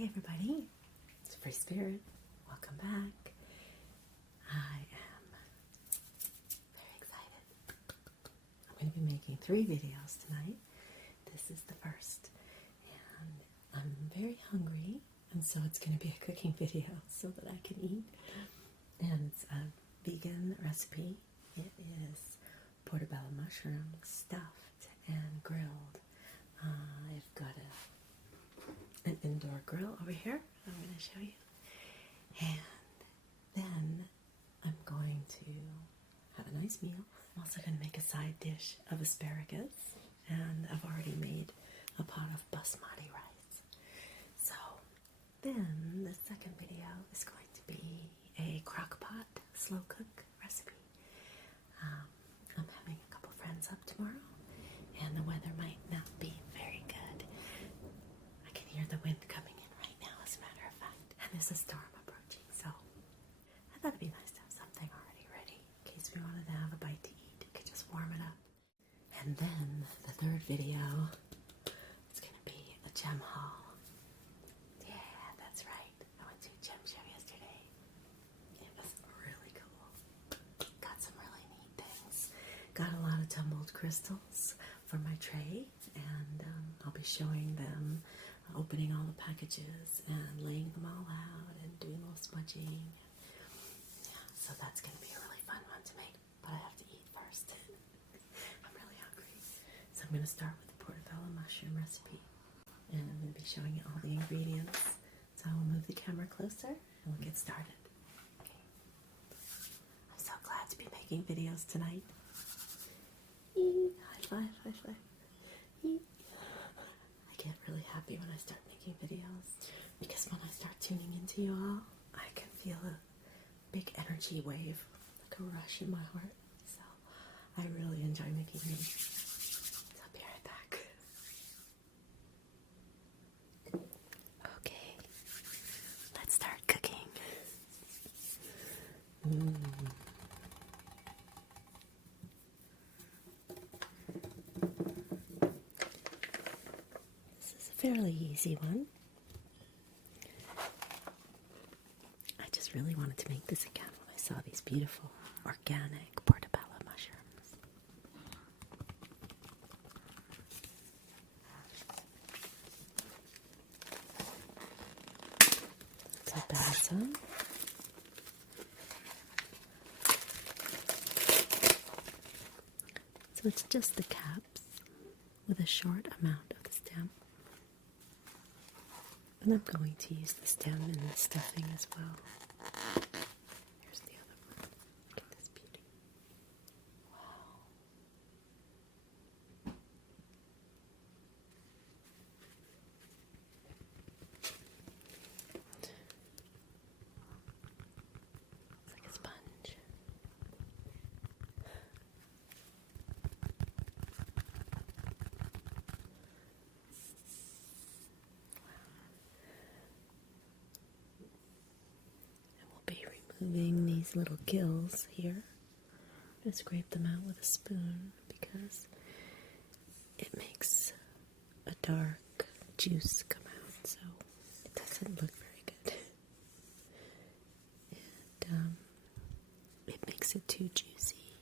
Hey everybody, it's Free Spirit. Welcome back. I am very excited. I'm going to be making 3 videos tonight. This is the first. And I'm very hungry, and so it's going to be a cooking video so that I can eat. And it's a vegan recipe. It is portobello mushrooms stuffed and grilled. I've got an indoor grill over here I'm going to show you, and then I'm going to have a nice meal. I'm also going to make a side dish of asparagus, and I've already made a pot of basmati rice. So then the second video is going to be a crock pot slow cook recipe. I'm having a couple friends up tomorrow, and the weather might not be very good. I can hear the wind coming in right now, as a matter of fact, and there's a storm approaching, so I thought it'd be nice to have something already ready in case we wanted to have a bite to eat. We could just warm it up. And then the third video is going to be a gem haul. Yeah, that's right. I went to a gem show yesterday. It was really cool. Got some really neat things. Got a lot of tumbled crystals for my tray, and I'll be showing them, opening all the packages and laying them all out and doing a little smudging. Yeah, so that's going to be a really fun one to make, but I have to eat first. I'm really hungry. So I'm going to start with the portobello mushroom recipe, and I'm going to be showing you all the ingredients. So I'll move the camera closer and we'll get started. Okay. I'm so glad to be making videos tonight. High five, high five. I get really happy when I start making videos, because when I start tuning into you all, I can feel a big energy wave, like a rush in my heart. So I really enjoy making these. So I'll be right back. Okay, let's start cooking. Fairly easy one. I just really wanted to make this again when I saw these beautiful organic portobello mushrooms. Let's add some. So it's just the caps with a short amount of the stem. And I'm going to use the stem in the stuffing as well. Here's the other one. Look at this beauty. Wow. It's like a sponge. Removing these little gills here. I'm going to scrape them out with a spoon because it makes a dark juice come out, so it doesn't look very good. And it makes it too juicy,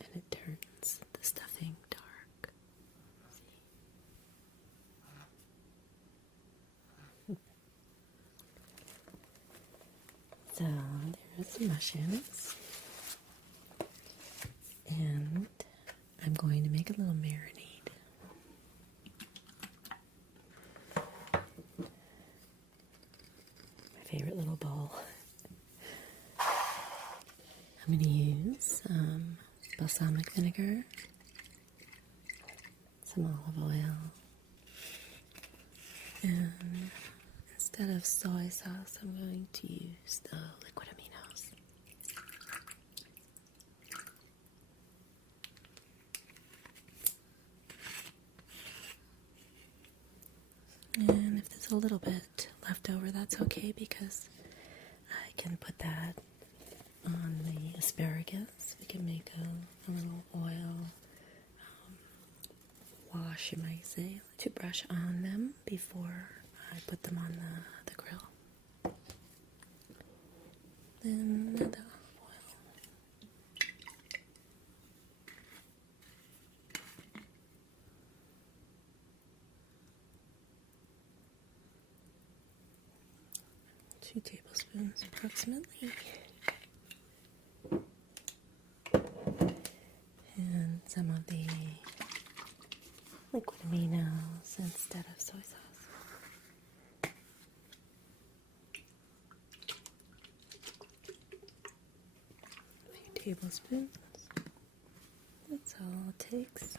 and it turns the stuffing dark. See? So there's the mushrooms, and I'm going to make a little marinade. My favorite little bowl. I'm going to use balsamic vinegar, some olive oil, and instead of soy sauce, I'm going to use the liquid aminos. And if there's a little bit left over, that's okay, because I can put that on the asparagus. We can make a little oil wash, you might say, to brush on them before I put them on the then another olive oil. 2 tablespoons approximately. And some of the liquid aminos instead of soy sauce. A few tablespoons. That's all it takes.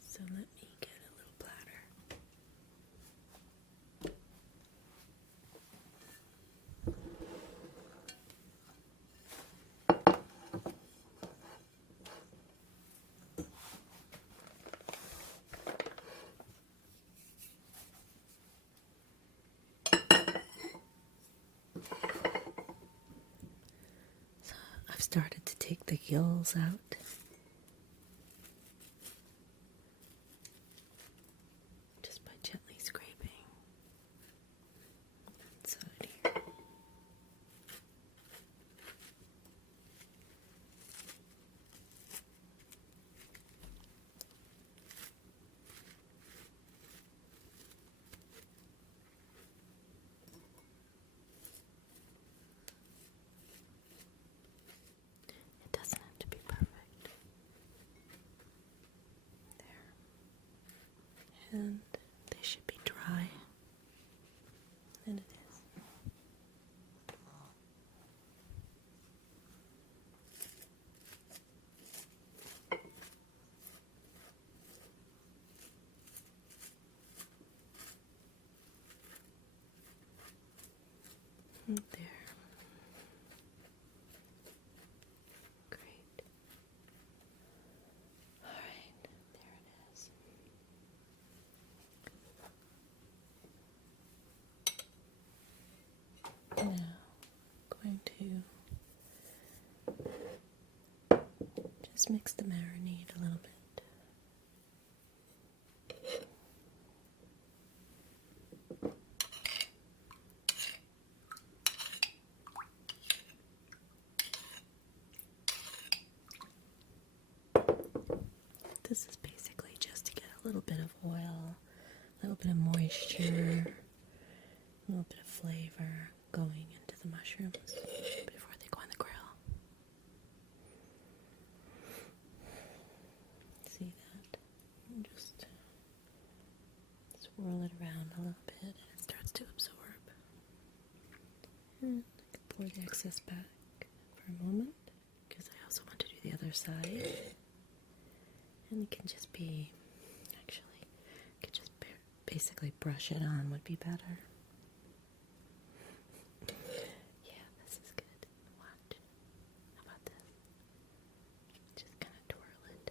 So let me get a little platter. So I've started to take the gills out. Just by gently scraping inside here. It doesn't have to be perfect. There. And they should be dry. And it is. And there. Great. Alright, there it is. Now, going to just mix the marinade a little bit. This is basically just to get a little bit of oil, a little bit of moisture, a little bit of flavor going into the mushrooms before they go on the grill. See that? And just swirl it around a little bit and it starts to absorb. And I can pour the excess back for a moment because I also want to do the other side. And it can just be, actually, you could just basically brush it on would be better. Yeah, this is good. Watch. How about this? Just kind of twirl it.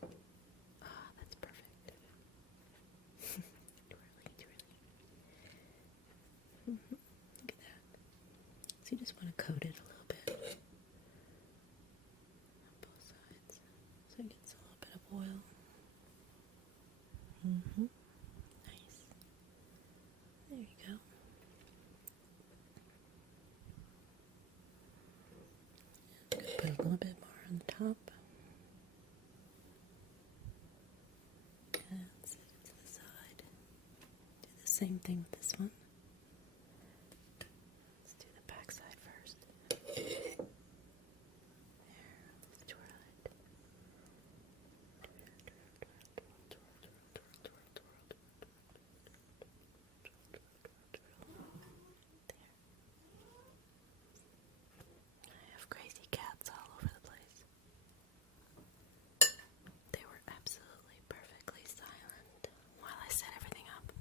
Ah, that's perfect. Twirling, twirling. Look at that. So you just want to coat it a little bit on both sides so it gets a little bit of oil. Nice. There you go. I'm going to put a little bit more on the top. And set it to the side. Do the same thing with this one. Let's do the back side first. There. Let's twirl it. I have crazy cats all over the place. They were absolutely perfectly silent while I set everything up.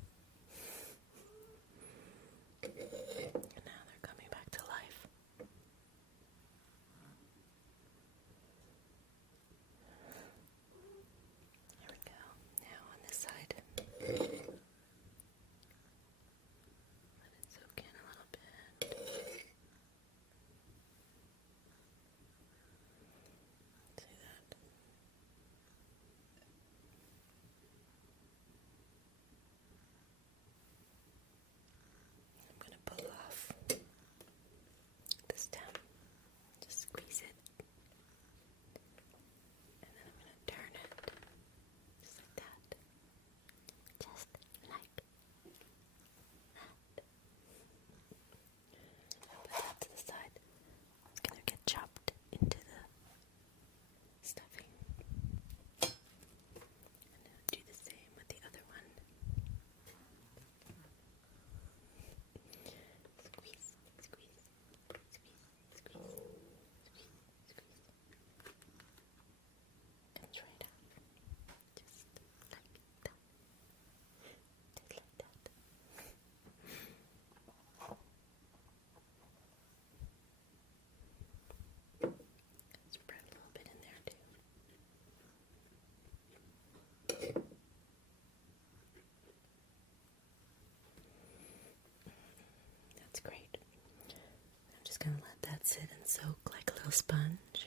sit and soak like a little sponge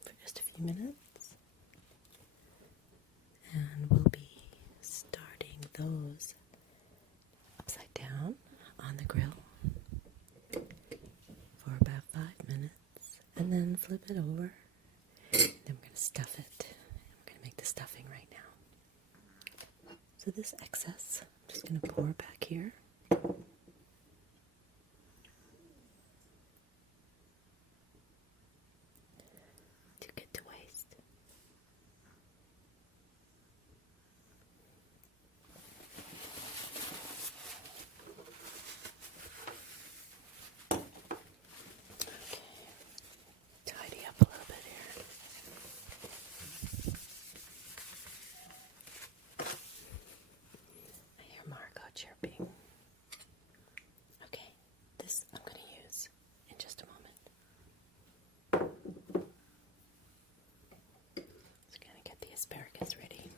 for just a few minutes. And we'll be starting those upside down on the grill for about 5 minutes, and then flip it over. And then we're going to stuff it. We're going to make the stuffing right now. So this excess, I'm just going to pour back here. Too good to waste. Tidy up a little bit here. I hear Margot chirping. Okay, this I'm going to use in just a moment. Just going to get the asparagus ready.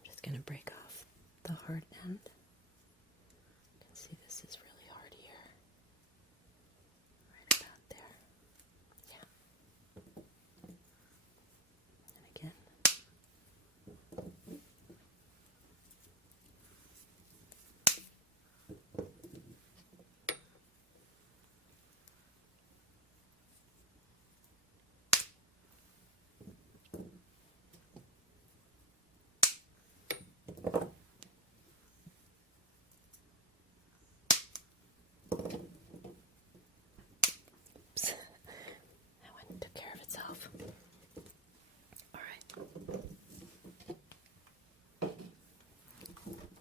I'm just going to break off the hard end. You can see this is really hard here. Right about there. Yeah. And again. Oops. That one took care of itself. Alright.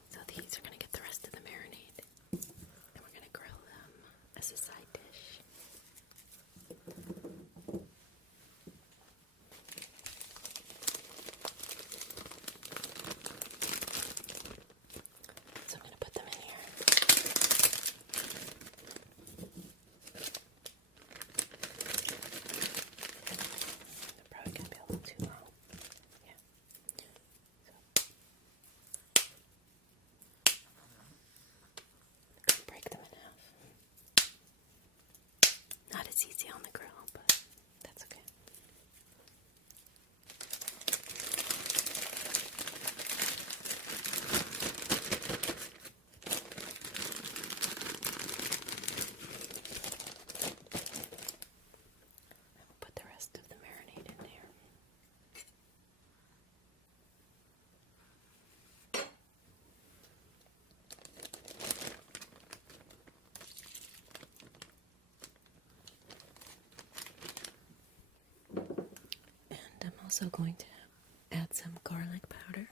So these are going to get the rest of the marinade. And we're going to grill them as a side dish. So I'm going to put them in here. They're probably going to be a little too long. Yeah. So break them in half. Not as easy on the grill, but that's okay. I'll put the rest of the marinade in there. And I'm also going to add some garlic powder.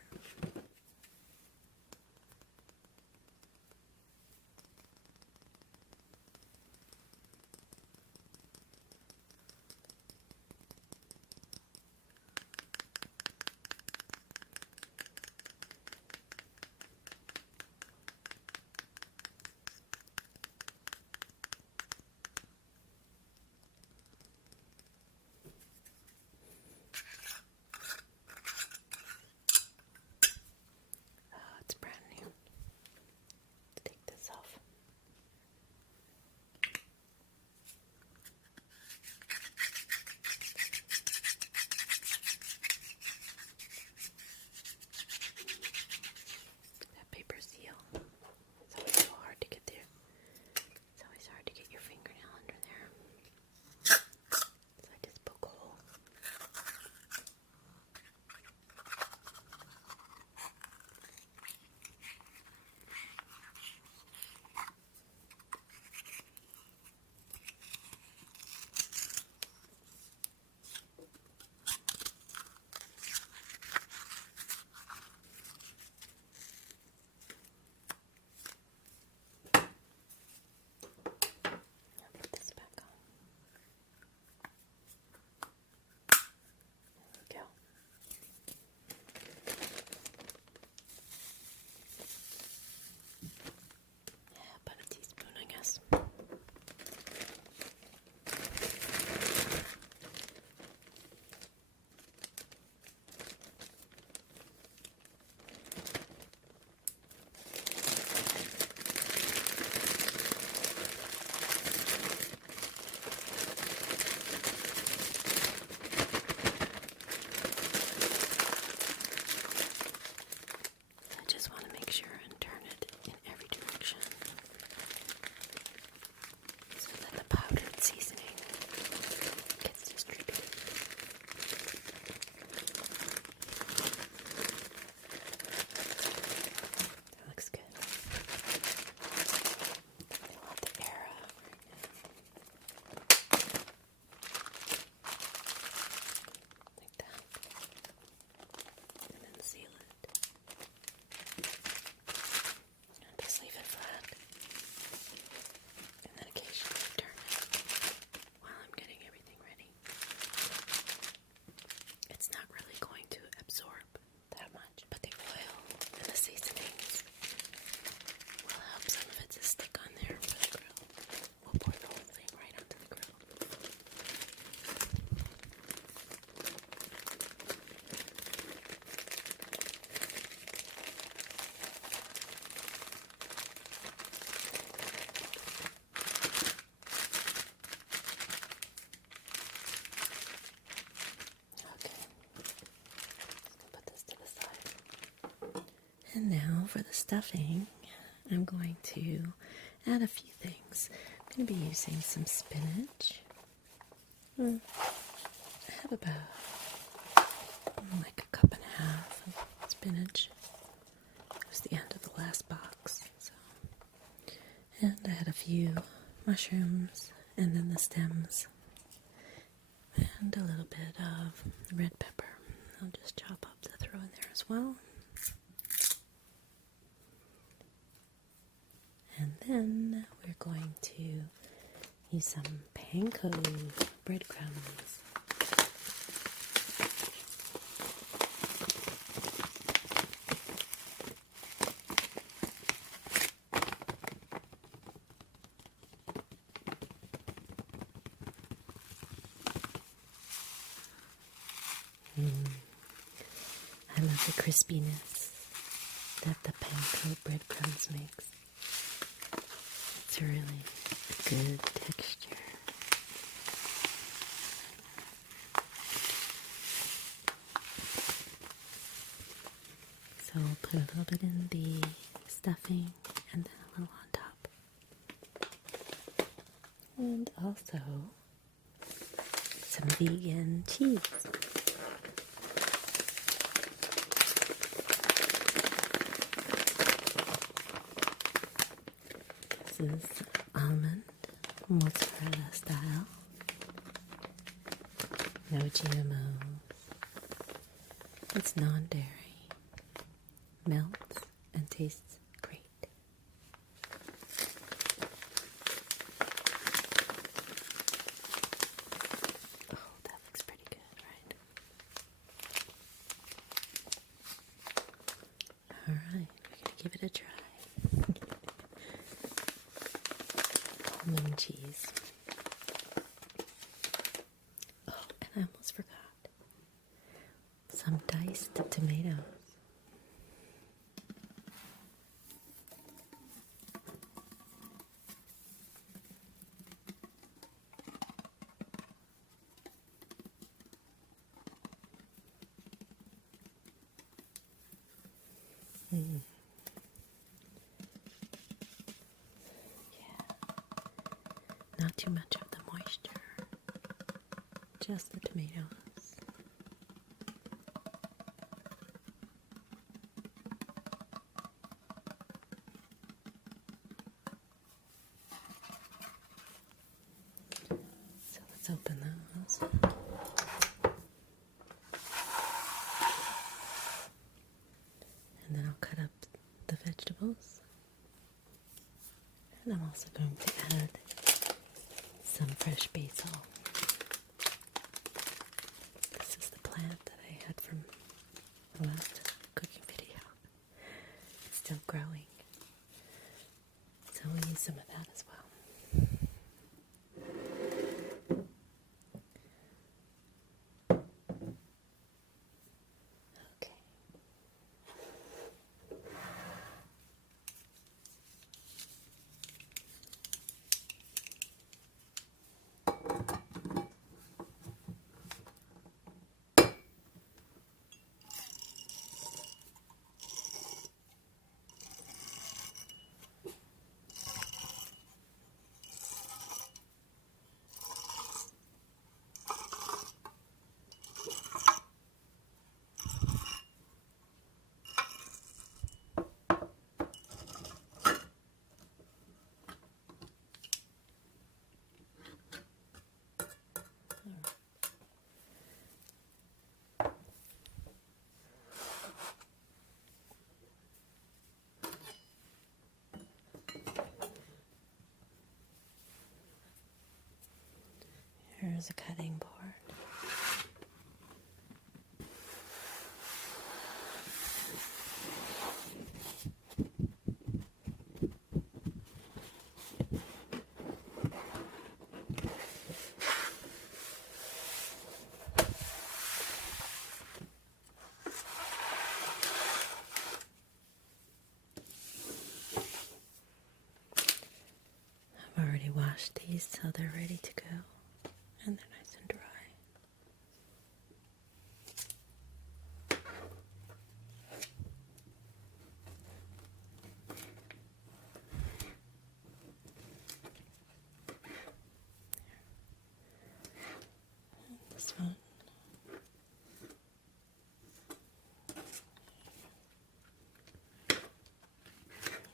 And now for the stuffing, I'm going to add a few things. I'm going to be using some spinach. I have about like a cup and a half of spinach. It was the end of the last box. And I had a few mushrooms and then the stems and a little bit of red pepper. I'll just chop up to throw in there as well. And then we're going to use some panko breadcrumbs. I love the crispiness that the panko breadcrumbs makes. It's a really good texture. So we'll put a little bit in the stuffing and then a little on top. And also some vegan cheese. This is almond mozzarella style. No GMOs. It's non-dairy. Melts and tastes great. Oh, that looks pretty good, right? Alright, we're going to give it a try. Almond cheese. Oh, and I almost forgot. Some diced tomatoes. Not too much of the moisture, just the tomatoes. So let's open those. And then I'll cut up the vegetables. And I'm also going to add some fresh basil. This is the plant that I had from the last cooking video. It's still growing. So we'll use some of that as well. Okay. Here's a cutting board. I've already washed these so they're ready to go. And they're nice and dry.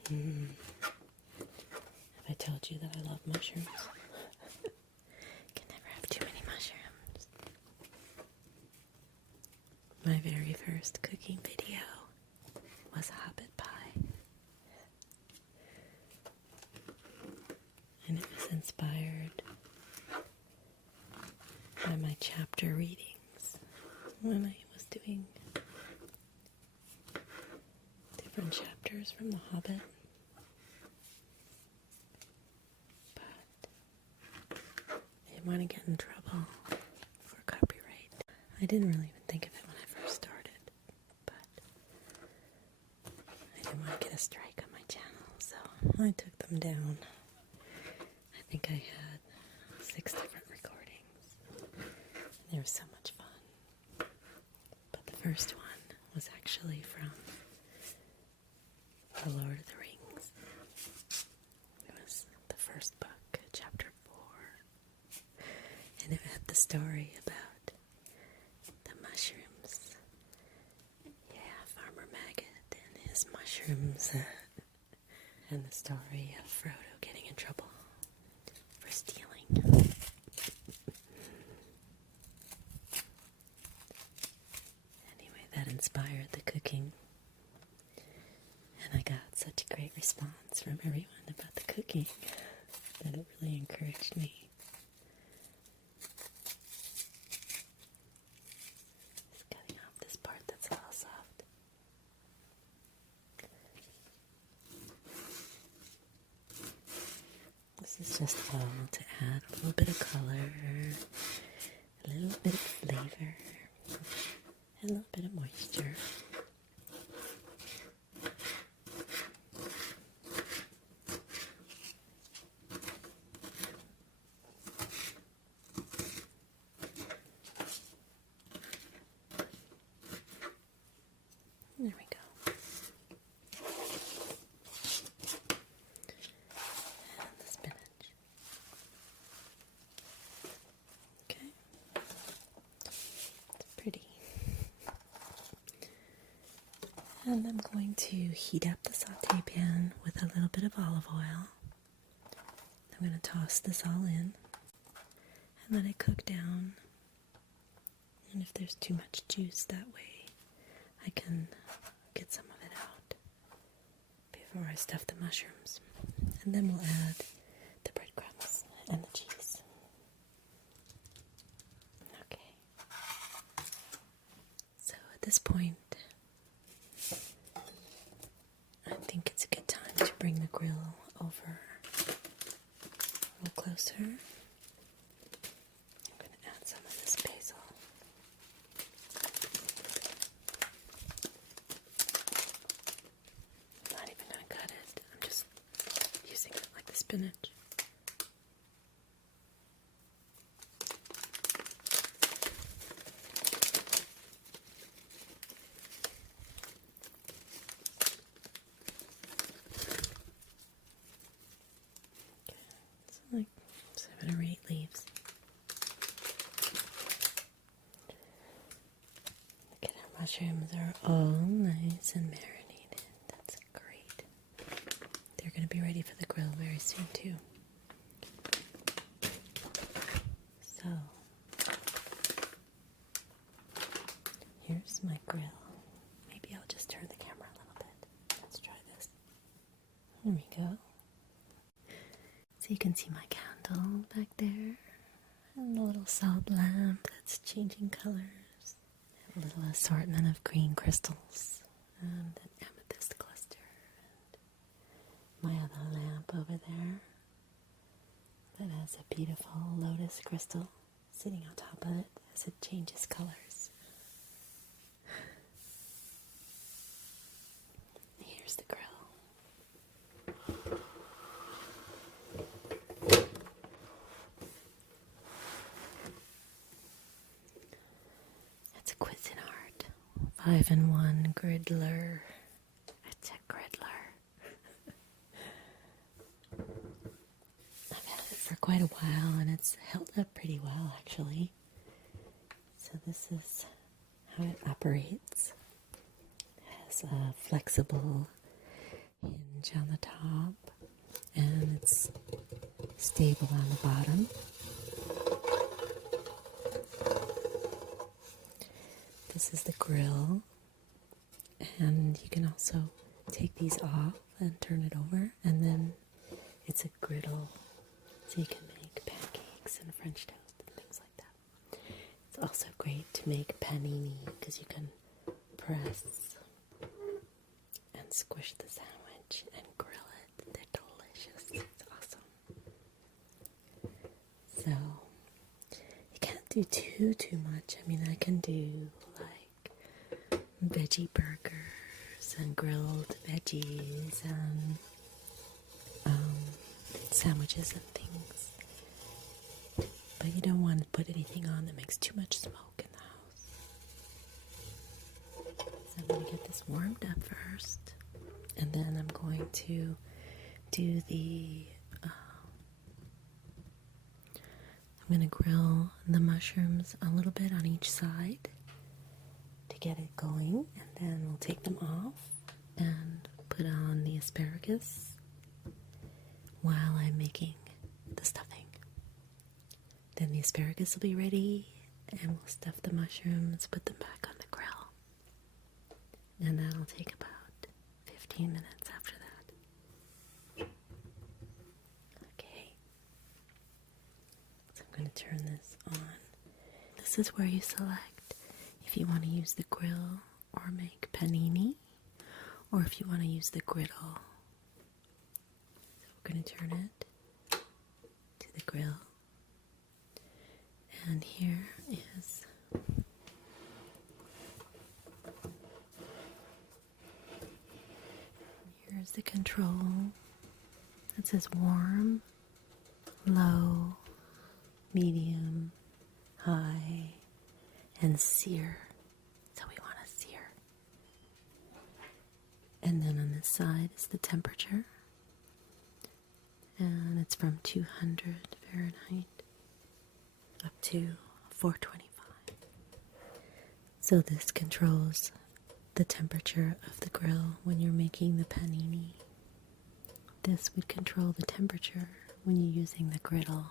Have I told you that I love mushrooms? Can never have too many mushrooms. My very first cooking video was hobbit pie. And it was inspired by my chapter readings when I was doing different chapters from The Hobbit. But I didn't want to get in trouble for copyright. I didn't really even think of it when I first started, but I didn't want to get a strike on my channel, so I took them down. I think I had 6 different recordings. They were so much fun. But the first one was actually from The Lord of the Rings. It was the first book, chapter 4. And it had the story about the mushrooms. Yeah, Farmer Maggot and his mushrooms. And the story of Frodo getting in trouble for stealing. Anyway, that inspired the cooking. And I got such a great response from everyone about the cooking that it really encouraged me. Just cutting off this part that's a little soft. This is just all to add a little bit of color, a little bit of flavor, and a little bit of moisture. There we go. And the spinach. Okay. It's pretty. And I'm going to heat up the saute pan with a little bit of olive oil. I'm going to toss this all in and let it cook down. And if there's too much juice that way, I can get some of it out before I stuff the mushrooms. And then we'll add the breadcrumbs and the cheese. Okay. So at this point, I think it's a good time to bring the grill over a little closer. I'm going to add some of this basil. I'm not even going to cut it. I'm just using it like the spinach. Like 7 or 8 leaves. Look at our mushrooms are all nice and marinated. That's great. They're going to be ready for the grill very soon too. So, here's my grill. Maybe I'll just turn the camera a little bit. Let's try this. There we go. So you can see my candle back there, and a little salt lamp that's changing colors, a little assortment of green crystals, and an amethyst cluster, and my other lamp over there that has a beautiful lotus crystal sitting on top of it as it changes colors. Here's the grill. It's a Cuisinart 5-in-1 griddler. It's a griddler. I've had it for quite a while and it's held up pretty well actually. So this is how it operates. It has a flexible hinge sponge on the top, and it's stable on the bottom. This is the grill, and you can also take these off and turn it over, and then it's a griddle, so you can make pancakes and French toast and things like that. It's also great to make panini because you can press and squish the sandwich and grill it. They're delicious. It's awesome. So you can't do too much. I mean, I can do like veggie burgers and grilled veggies and sandwiches and things. But you don't want to put anything on that makes too much smoke in the house. So I'm going to get this warmed up first, and then I'm going to do I'm going to grill the mushrooms a little bit on each side to get it going, and then we'll take them off and put on the asparagus while I'm making the stuffing. Then the asparagus will be ready, and we'll stuff the mushrooms, put them back on the grill. And that'll take about 15 minutes after that. Okay. So I'm going to turn this on. This is where you select if you want to use the grill or make panini, or if you want to use the griddle. We're going to turn it to the grill, and here's the control. It says warm, low, medium, high, and sear. So we want to sear. And then on this side is the temperature. And it's from 200 Fahrenheit up to 425. So this controls the temperature of the grill when you're making the panini. This would control the temperature when you're using the griddle.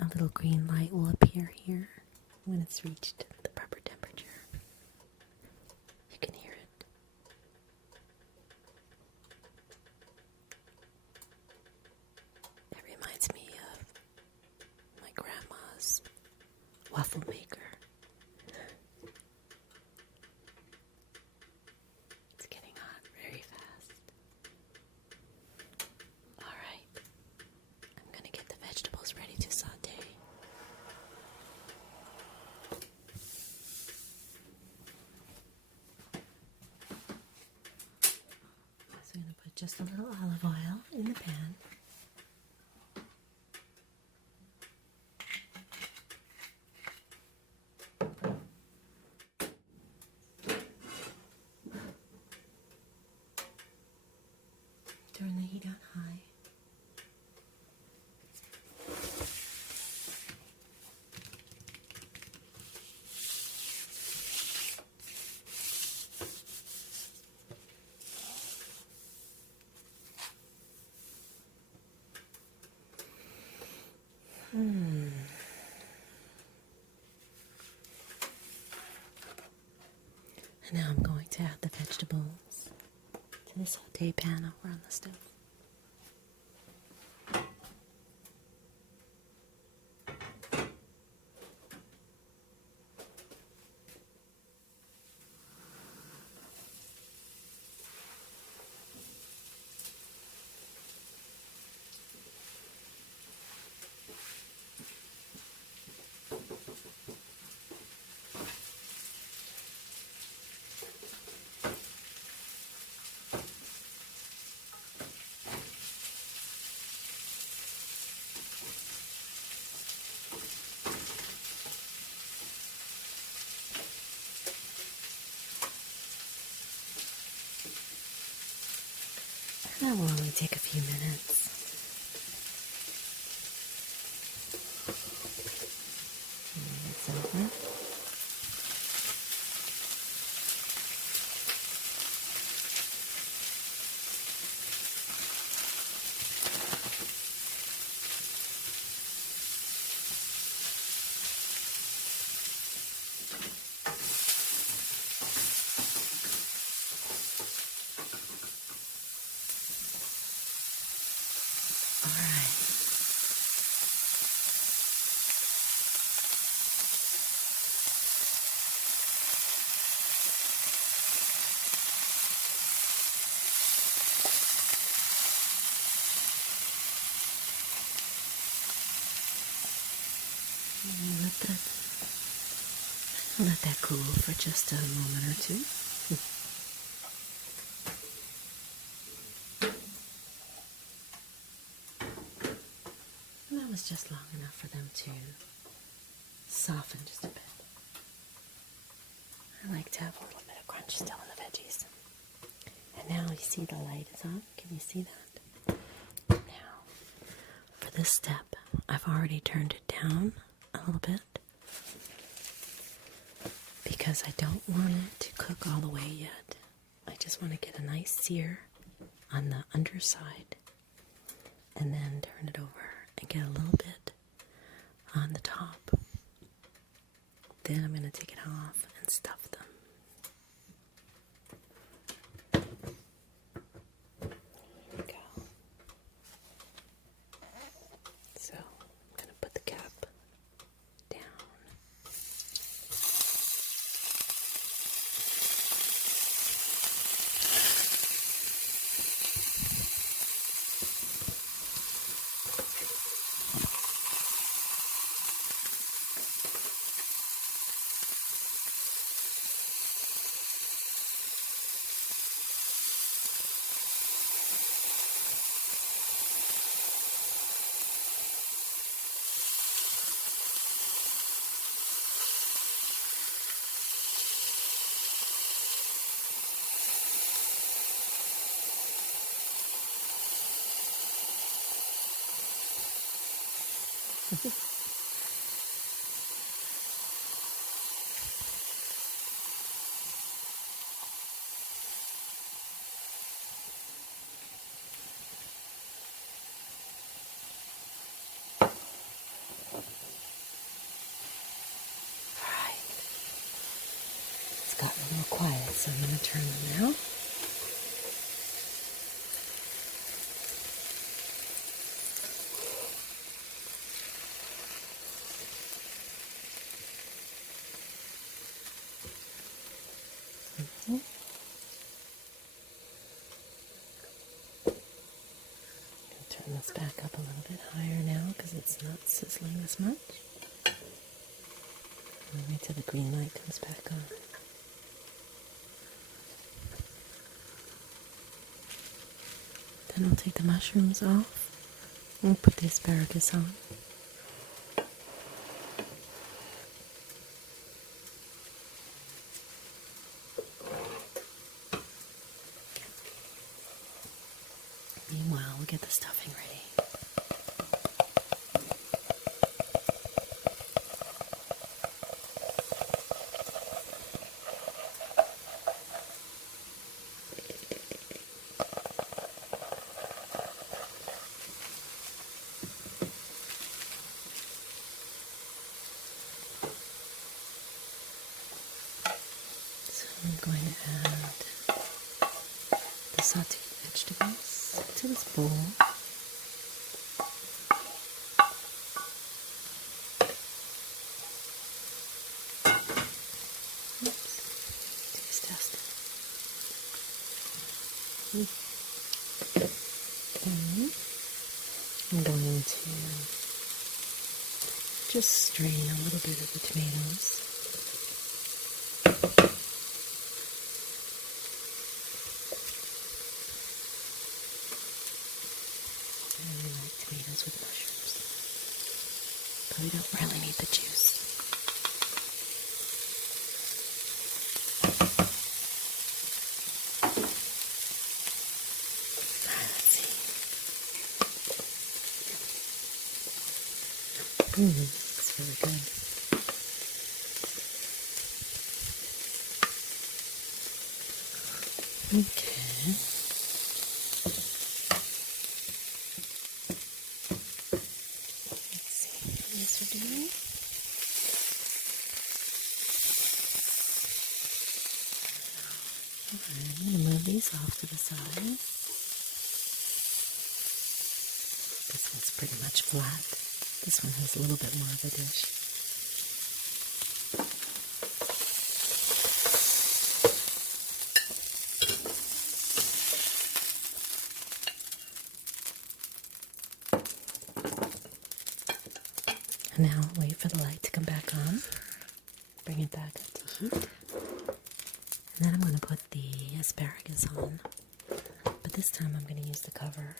A little green light will appear here when it's reached the proper temperature. You can hear it. It reminds me of my grandma's waffle maker. It's getting hot very fast. Alright, I'm going to get the vegetables ready to saute. So I'm going to put just a little olive oil in the pan. Turn the heat on high. And now I'm going to add the vegetables to the saute pan over on the stove. That will only take a few minutes. It's over. Let that cool for just a moment or two. And that was just long enough for them to soften just a bit. I like to have a little bit of crunch still in the veggies. And now you see the light is on. Can you see that? Now, for this step, I've already turned it down a little bit because I don't want it to cook all the way yet. I just want to get a nice sear on the underside and then turn it over and get a little bit on the top. Then I'm going to take it off and stuff them. Here we go. So I'm going to put the cap down. Gotten a little quiet, so I'm going to turn them now. Turn this back up a little bit higher now because it's not sizzling as much. And wait till the green light comes back on. Then I'll take the mushrooms off and put the asparagus on. Meanwhile, we'll get the stuffing ready. I'm going to add the sauteed vegetables to this bowl. Oops, taste test. And I'm going to just strain a little bit of the tomatoes. Tomatoes with mushrooms, but we don't really need the juice. Alright, let's see. Looks really good. Okay. I'm going to move these off to the side. This one's pretty much flat. This one has a little bit more of a dish. Now wait for the light to come back on. Bring it back up to heat. And then I'm going to put the asparagus on. But this time I'm going to use the cover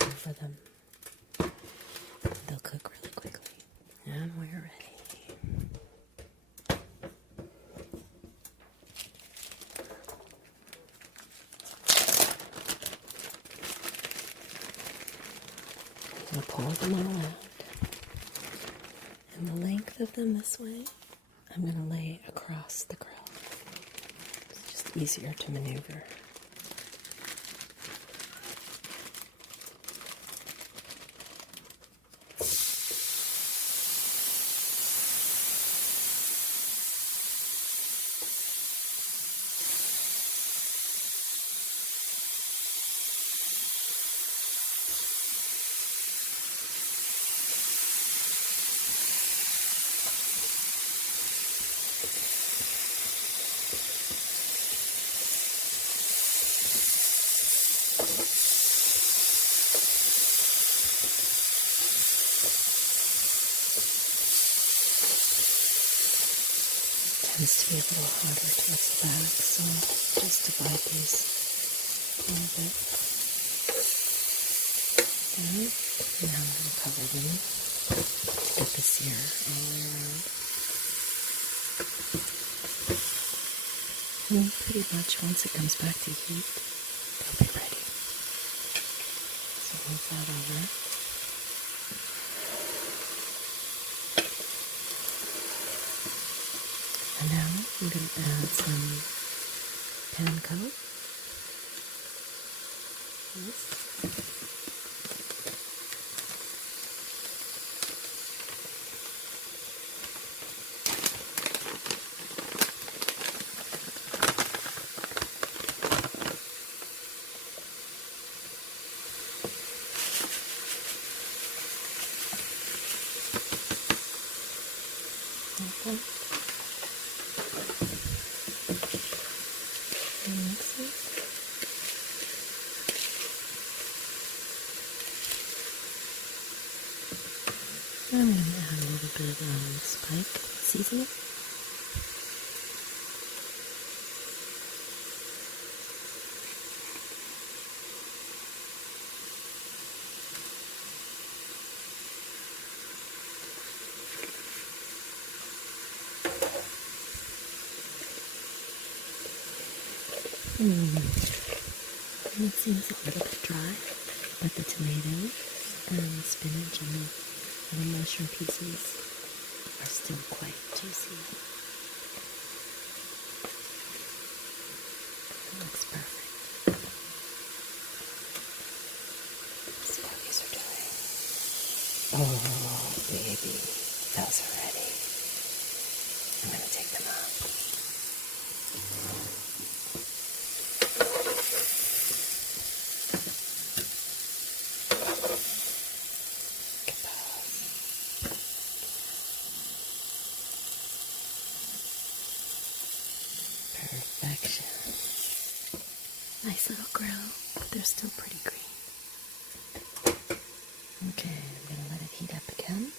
over them. They'll cook really quickly. And we're ready. I'm going to pour them all out. And the length of them this way, I'm going to lay across the grill. It's just easier to maneuver. Tends to be a little harder towards the back, so just divide these a little bit. Okay. Now I'm going to cover them to get the sear all the way around. And pretty much once it comes back to heat, they'll be ready. So move that over. And now I'm going to add some panko. Yes. Okay. Mix it. I'm going to add a little bit of spike seasoning. And it seems a little bit dry, but the tomatoes and spinach and the little mushroom pieces are still quite juicy. It looks perfect. See how these are doing. Oh, baby, those are ready. I'm going to take them out. Perfection. Nice little grill, but they're still pretty green. Okay, I'm going to let it heat up again.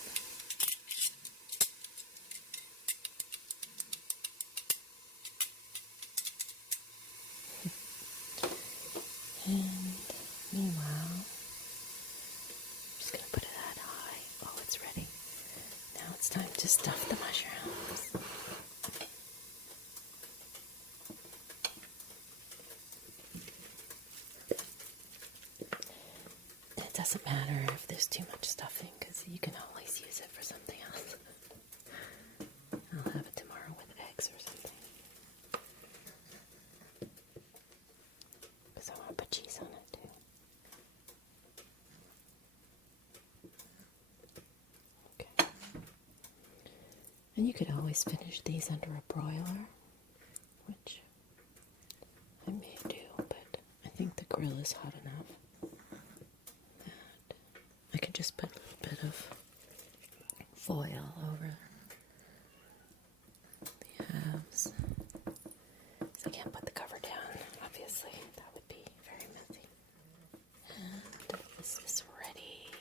And meanwhile, I'm just going to put it at high. Oh, it's ready. Now it's time to stuff the mushrooms. It doesn't matter if there's too much stuffing because you can always use it for something else. I'll have it tomorrow with eggs or something. Because I want to put cheese on it too. Okay. And you could always finish these under a broiler, which I may do, but I think the grill is hot enough that I could just put a little bit of foil over the halves. So I can't put the cover down, obviously. That would be very messy. And this is ready.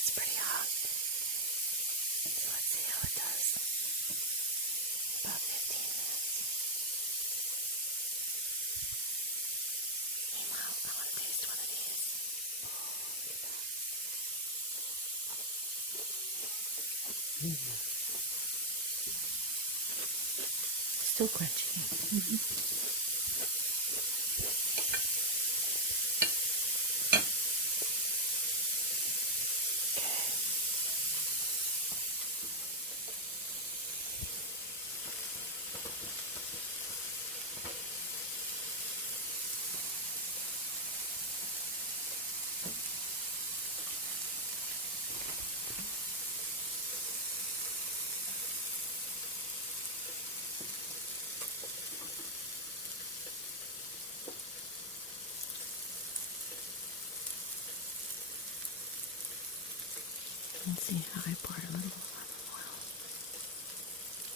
it's pretty hot. So let's see how it does. About 15 minutes. Meanwhile, I want to taste one of these. Oh, look at that. Still crunchy. Let's see how I poured a little olive oil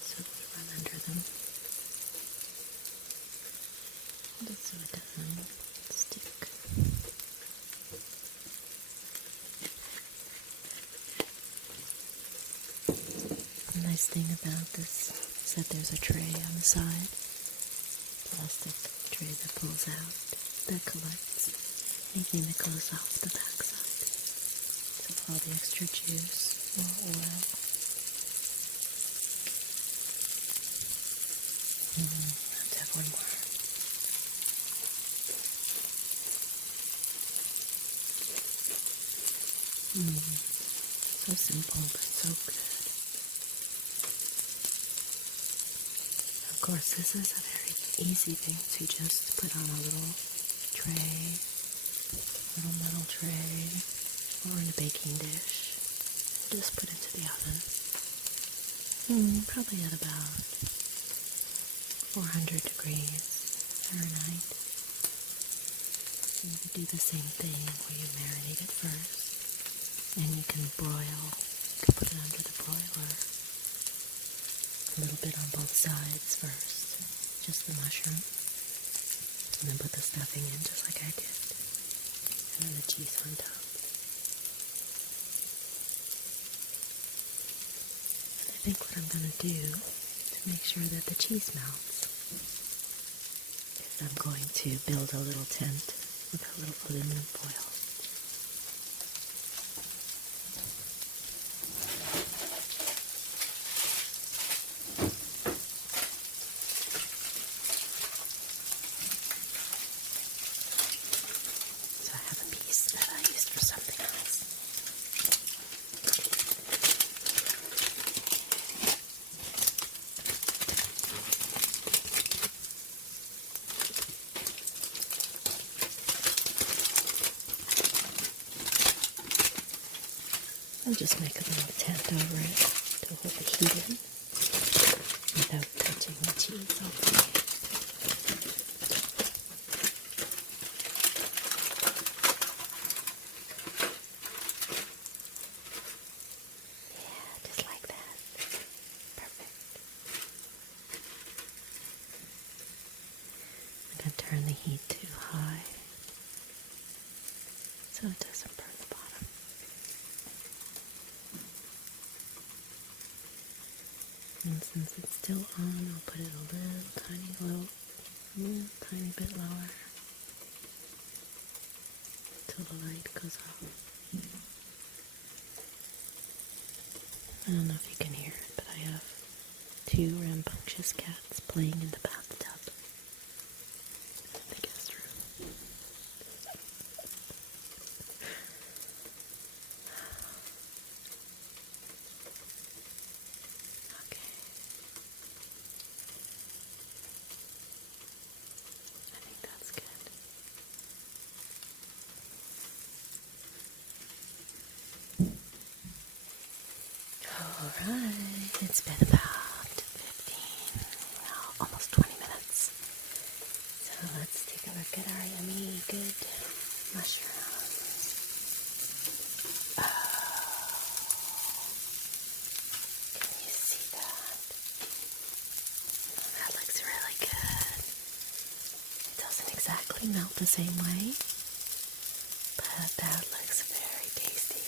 so it would run under them. Just so it doesn't stick. The nice thing about this is that there's a tray on the side, plastic tray that pulls out, that collects anything that goes off the backside. So all the extra juice or oil. Let's have one more. So simple, but so good. Of course, this is a very easy thing to just put on a little tray, little metal tray, or in a baking dish. Just put into the oven. Probably at about 400 degrees Fahrenheit. You could do the same thing where you marinate it first. And you can broil. You can put it under the broiler. A little bit on both sides first. Just the mushroom. And then put the stuffing in just like I did. And then the cheese on top. I think what I'm going to do to make sure that the cheese melts is I'm going to build a little tent with a little aluminum foil. So I have a piece that I used for something else. I'll just make a little tent over it to hold the heat in without touching the cheese all the way. Yeah, just like that. Perfect. I'm going to turn the heat too high so it doesn't burn the bottom. And since it's still on, I'll put it a little tiny bit lower till the light goes off. I don't know if you can hear it, but I have 2 rambunctious cats playing in the bathtub. I think it's true. Okay. I think that's good. Alright, it's been about 15, almost 20 minutes. So let's take a look at our yummy, good mushrooms. Can you see that? That looks really good. It doesn't exactly melt the same way, but that looks very tasty.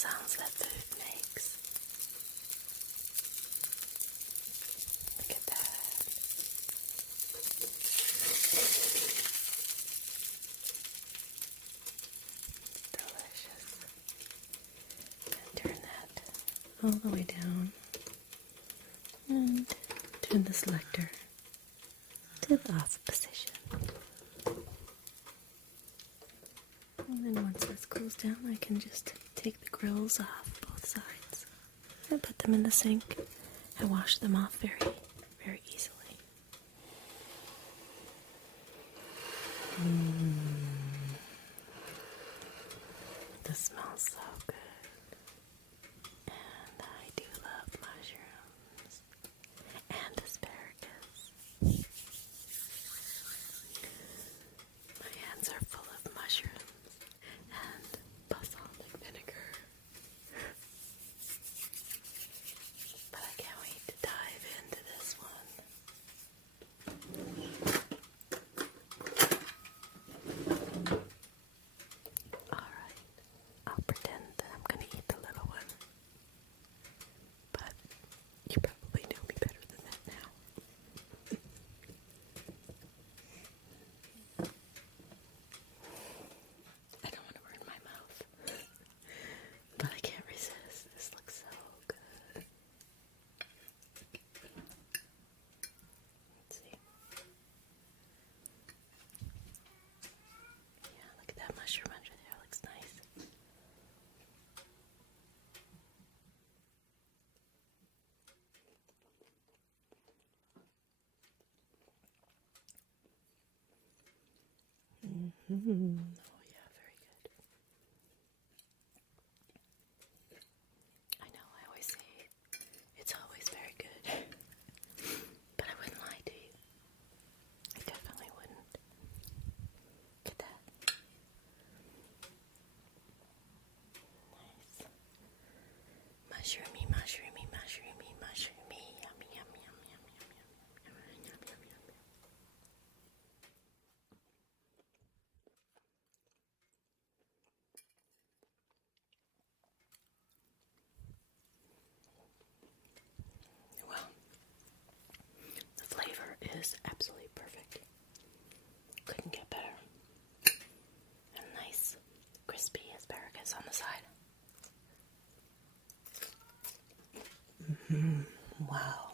sounds that food makes. Look at that. Delicious. And turn that all the way down. And turn the selector to the off position. And then once this cools down, I can just take the grills off both sides and put them in the sink and wash them off very, very easily. This smells so good. And I do love mushrooms and asparagus. My hands are full of mushrooms and balsamic vinegar. But I can't wait to dive into this one. Alright, I'll pretend that I'm going to eat the little one. But you probably know me better than that now. I don't want to burn my mouth. But I can't resist. This looks so good. Let's see. Yeah, look at that mushroom under there. Looks nice. Oh yeah, very good. I know, I always say it's always very good. But I wouldn't lie to you. I definitely wouldn't. Get that? Nice. Mushroomy, mushroomy, mushroomy, mushroomy. Yummy, yummy, yummy, yummy, yummy, yummy, yummy, yummy, yummy, yummy. Well, the flavor is absolutely perfect. Couldn't get better. And nice, crispy asparagus on the side. Wow.